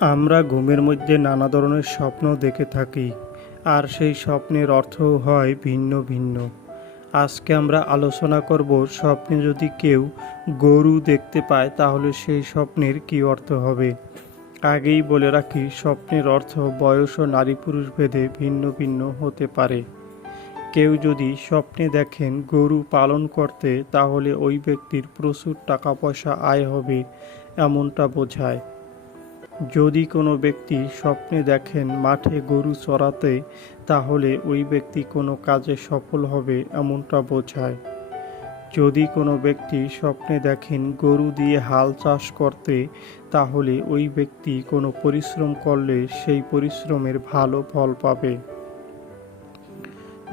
আমরা ঘুমের মধ্যে নানা ধরনের স্বপ্ন দেখে থাকি, আর সেই স্বপ্নের অর্থও হয় ভিন্ন ভিন্ন। আজকে আমরা আলোচনা করব স্বপ্নে যদি কেউ গরু দেখতে পায়, তাহলে সেই স্বপ্নের কী অর্থ হবে? আগেই বলে রাখি, স্বপ্নের অর্থ বয়স ও নারী পুরুষ ভেদে ভিন্ন ভিন্ন হতে পারে। কেউ যদি স্বপ্নে দেখেন গরু পালন করতে, তাহলে ওই ব্যক্তির প্রচুর টাকা পয়সা আয় হবে, এমনটা বোঝায়। যদি কোনো ব্যক্তি স্বপ্নে দেখেন মাঠে গরু চড়াতে, তাহলে ওই ব্যক্তি কোনো কাজে সফল হবে এমনটা বোঝায়। যদি কোনো ব্যক্তি স্বপ্নে দেখেন গরু দিয়ে হাল চাষ করতে, তাহলে ওই ব্যক্তি কোনো পরিশ্রম করলে সেই পরিশ্রমের ভালো ফল পাবে।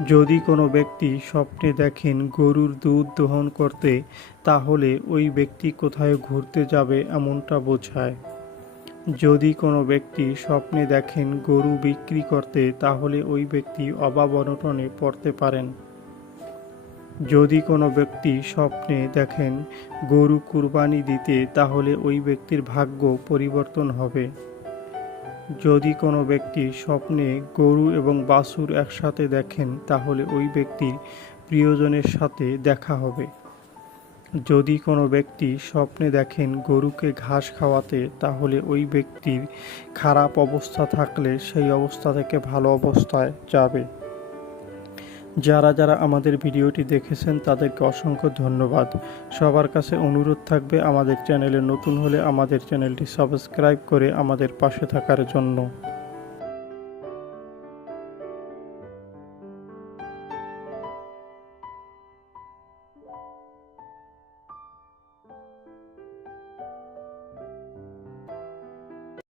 যদি কোনো ব্যক্তি স্বপ্নে দেখেন গরুর দুধ দহন করতে, তাহলে ওই ব্যক্তি কোথায় ঘুরতে যাবে এমনটা বোঝায়। যদি কোনো ব্যক্তি স্বপ্নে দেখেন গরু বিক্রি করতে, তাহলে ওই ব্যক্তি অভাব অনটনে পড়তে পারেন। যদি কোনো ব্যক্তি স্বপ্নে দেখেন গরু কুরবানি দিতে, তাহলে ওই ব্যক্তির ভাগ্য পরিবর্তন হবে। যদি কোনো ব্যক্তি স্বপ্নে গরু এবং বাছুর একসাথে দেখেন, তাহলে ওই ব্যক্তির প্রিয়জনের সাথে দেখা হবে। যদি কোনো ব্যক্তি স্বপ্নে দেখেন গরুকে ঘাস খাওয়াতে, তাহলে ওই ব্যক্তির খারাপ অবস্থা থাকলে সেই অবস্থা থেকে ভালো অবস্থায় যাবে। যারা যারা আমাদের ভিডিওটি দেখেছেন, তাদেরকে অসংখ্য ধন্যবাদ। সবার কাছে অনুরোধ থাকবে আমাদের চ্যানেলে নতুন হলে আমাদের চ্যানেলটি সাবস্ক্রাইব করে আমাদের পাশে থাকার জন্য।